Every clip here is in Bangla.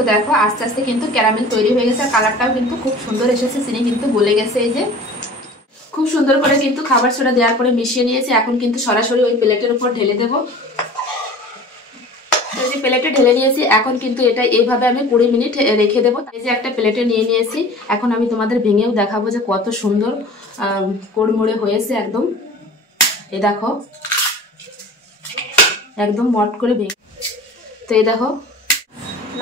তো দেখো আস্তে আস্তে কিন্তু ক্যারামেল তৈরি হয়ে গেছে আর কালারটাও কিন্তু খুব সুন্দর এসেছে। চিনি কিন্তু গলে গেছে। এই যে খুব সুন্দর করে কিন্তু খাবার সোডা দেওয়ার পরে মিশিয়ে নিয়েছি। এখন কিন্তু সরাসরি ওই প্লেটের উপর ঢেলে দেবো। এই যে প্লেটে ঢেলে নিয়েছি। এখন কিন্তু এটা এইভাবে আমি 20 মিনিট রেখে দেবো। এই যে একটা প্লেটে নিয়ে নিয়েছি। এখন আমি তোমাদের ভেঙেও দেখাবো যে কত সুন্দর কোড়মুড়ে হয়েছে একদম। এই দেখো একদম মট করে ভেঙে। তো এই দেখো।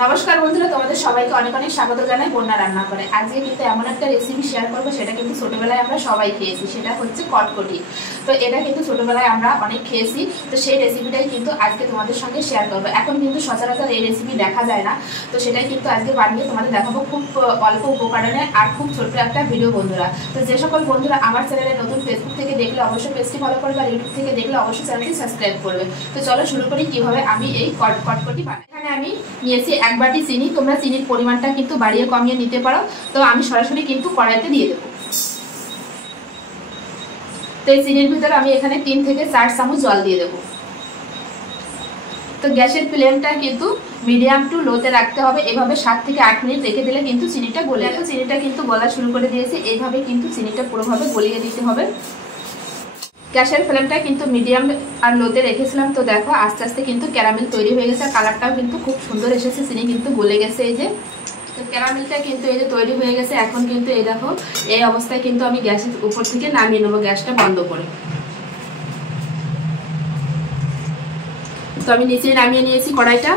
নমস্কার বন্ধুরা, তোমাদের সবাইকে অনেক অনেক স্বাগত জানাই বন্যা রান্না করে। আজকে কিন্তু এমন একটা রেসিপি শেয়ার করবো, সেটা কিন্তু ছোটবেলায় আমরা সবাই খেয়েছি। সেটা হচ্ছে কটকটি। তো এটা কিন্তু ছোটবেলায় আমরা অনেক খেয়েছি। তো সেই রেসিপিটাই কিন্তু আজকে তোমাদের সঙ্গে শেয়ার করবো। এখন কিন্তু সচরাচর এই রেসিপি দেখা যায় না। তো সেটাই কিন্তু আজকে বানিয়ে তোমাদের দেখাবো খুব অল্প উপকরণে আর খুব ছোট্ট একটা ভিডিও বন্ধুরা। তো যে সকল বন্ধুরা আমার চ্যানেলে নতুন ফেসবুক থেকে দেখলে অবশ্যই পেজটি ফলো করবে, আর ইউটিউব থেকে দেখলে অবশ্যই চ্যানেলটি সাবস্ক্রাইব করবে। তো চলো শুরু করি কিভাবে আমি এই কটকটি বানাই। এখানে আমি নিয়েছি 1 বাটি চিনি। তোমরা চিনির পরিমাণটা কিন্তু বাড়িয়ে কমিয়ে নিতে পারো। তো আমি সরাসরি কিন্তু কড়াইতে দিয়ে দেবো। তো এই চিনির ভিতরে আমি এখানে 3 থেকে 4 চামচ জল দিয়ে দেবো। তো গ্যাসের ফ্লেমটা কিন্তু মিডিয়াম টু লোতে রাখতে হবে। এভাবে 7 থেকে 8 মিনিট রেখে দিলে কিন্তু চিনিটা গলে যাবে। চিনিটা কিন্তু গলা শুরু করে দিয়েছে। এইভাবে কিন্তু চিনিটা পুরোভাবে গলিয়ে দিতে হবে। গ্যাসের ফ্লেমটা কিন্তু মিডিয়াম আর লোতে রেখেছিলাম। তো দেখো আস্তে আস্তে কিন্তু ক্যারামেল তৈরি হয়ে গেছে। কালারটাও কিন্তু খুব সুন্দর এসেছে। চিনি কিন্তু গলে গেছে। এই যে তো ক্যারামেলটা কিন্তু এই যে তৈরি হয়ে গেছে। এখন কিন্তু এই দেখো এই অবস্থায় কিন্তু আমি গ্যাসের উপর থেকে নামিয়ে নেবো, গ্যাসটা বন্ধ করে। তো আমি নিচে নামিয়ে নিয়েছি কড়াইটা।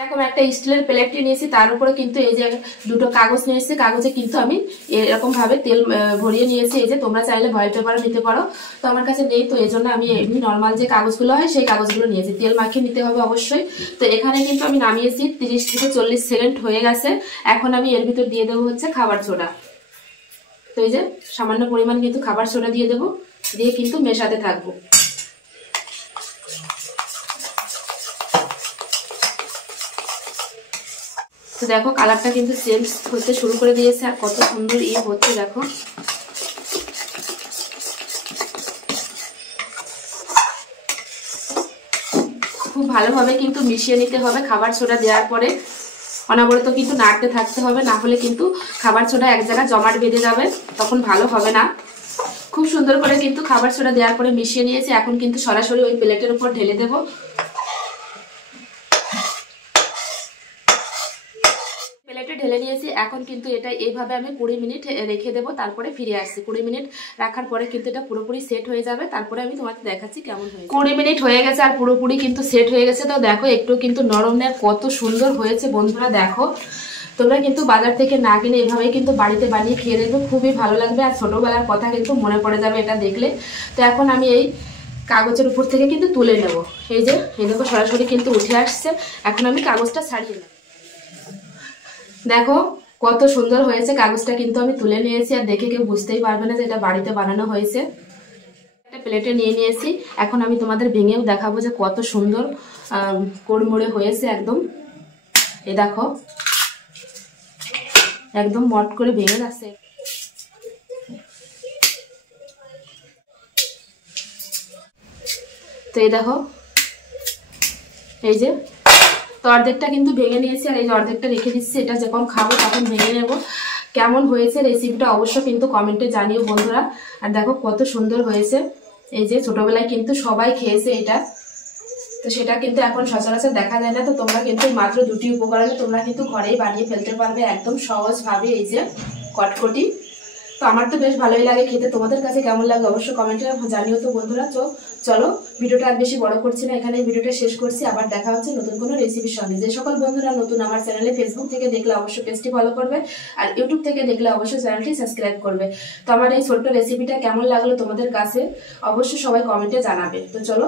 এরকম একটা স্টিলের প্লেট নিয়েছি, তার উপরে কিন্তু এই যে 2টো কাগজ নিয়েছি। কাগজে কিন্তু আমি এরকম ভাবে তেল ভরিয়ে নিয়েছি। এই যে তোমরা চাইলে ভয়েল পেপারও নিতে পারো। তো আমার কাছে নেই, তো এই জন্য আমি এমনি নর্মাল যে কাগজগুলো হয় সেই কাগজগুলো নিয়েছি। তেল মাখিয়ে নিতে হবে অবশ্যই। তো এখানে কিন্তু আমি নামিয়েছি। 30 থেকে 40 সেকেন্ড হয়ে গেছে। এখন আমি এর ভিতর দিয়ে দেবো হচ্ছে খাবার সোডা। তো এই যে সামান্য পরিমাণ কিন্তু খাবার সোডা দিয়ে দেবো, দিয়ে কিন্তু মেশাতে থাকবো। তো দেখো কালারটা কিন্তু চেঞ্জ হতে শুরু করে দিয়েছে আর কত সুন্দর হচ্ছে দেখো। খুব ভালোভাবে কিন্তু মিশিয়ে নিতে হবে খাবার সোডা দেওয়ার পরে। অনবরত কিন্তু নাড়তে থাকতে হবে, না হলে কিন্তু খাবার সোডা এক জায়গায় জমাট বেঁধে যাবে, তখন ভালো হবে না। খুব সুন্দর করে কিন্তু খাবার সোডা দেওয়ার পরে মিশিয়ে নিয়েছি। এখন কিন্তু সরাসরি ওই প্লেটের উপর ঢেলে দেবো। প্লেটে ঢেলে নিয়েছি। এখন কিন্তু এটা এইভাবে আমি 20 মিনিট রেখে দেবো, তারপরে ফিরে আসছি। 20 মিনিট রাখার পরে কিন্তু এটা পুরোপুরি সেট হয়ে যাবে। তারপরে আমি তোমাকে দেখাচ্ছি কেমন হয়েছে। 20 মিনিট হয়ে গেছে আর পুরোপুরি কিন্তু সেট হয়ে গেছে। তো দেখো একটু কিন্তু নরম নেই, কত সুন্দর হয়েছে বন্ধুরা। দেখো তোমরা কিন্তু বাজার থেকে না কিনে এভাবে কিন্তু বাড়িতে বানিয়ে খেয়ে দেখবে, খুবই ভালো লাগবে। আর ছোটবেলার কথা কিন্তু মনে পড়ে যাবে এটা দেখলে। তো এখন আমি এই কাগজের উপর থেকে কিন্তু তুলে নেব। এই যে এই দেখো সরাসরি কিন্তু উঠে আসছে। এখন আমি কাগজটা ছাড়িয়ে নেব। দেখো কত সুন্দর হয়েছে। কাগজটা কিন্তু আমি তুলে নিয়েছি, আর দেখে কেউ বুঝতেই পারবে না যে এটা বাড়িতে বানানো হয়েছে। একটা প্লেটে নিয়ে নিয়েছি। এখন আমি তোমাদের ভেঙেও দেখাবো যে কত সুন্দর কোড়মুড়ে হয়েছে একদম। এই দেখো একদম মট করে ভেঙে যাচ্ছে। তো এই দেখো এই যে তো অর্ধেকটা কিন্তু ভেঙে নিয়েছি, আর এই যে অর্ধেকটা রেখে দিচ্ছি। এটা যখন খাবো তখন ভেঙে নেব। কেমন হয়েছে রেসিপিটা অবশ্যই কিন্তু কমেন্টে জানিও বন্ধুরা। আর দেখো কত সুন্দর হয়েছে। এই যে ছোটবেলায় কিন্তু সবাই খেয়েছে এটা। তো সেটা কিন্তু এখন সচরাচর দেখা যায় না। তো তোমরা কিন্তু মাত্র 2টি উপকরণে তোমরা কিন্তু ঘরেই বানিয়ে ফেলতে পারবে একদম সহজভাবে এই যে কটকটি। তো আমার তো বেশ ভালোই লাগে খেতে। তোমাদের কাছে কেমন লাগে অবশ্যই কমেন্টে জানিও তো বন্ধুরা। তো চলো ভিডিওটা আর বেশি বড় করছি না, এখানে ভিডিওটা শেষ করছি। আবার দেখা হচ্ছে নতুন কোনো রেসিপির সঙ্গে। যে সকল বন্ধুরা নতুন আমার চ্যানেলে ফেসবুক থেকে দেখলে অবশ্যই পেজটি ফলো করবে, আর ইউটিউব থেকে দেখলে অবশ্যই চ্যানেলটি সাবস্ক্রাইব করবে। তো আমার এই ছোট্ট রেসিপিটা কেমন লাগলো তোমাদের কাছে অবশ্যই সবাই কমেন্টে জানাবে। তো চলো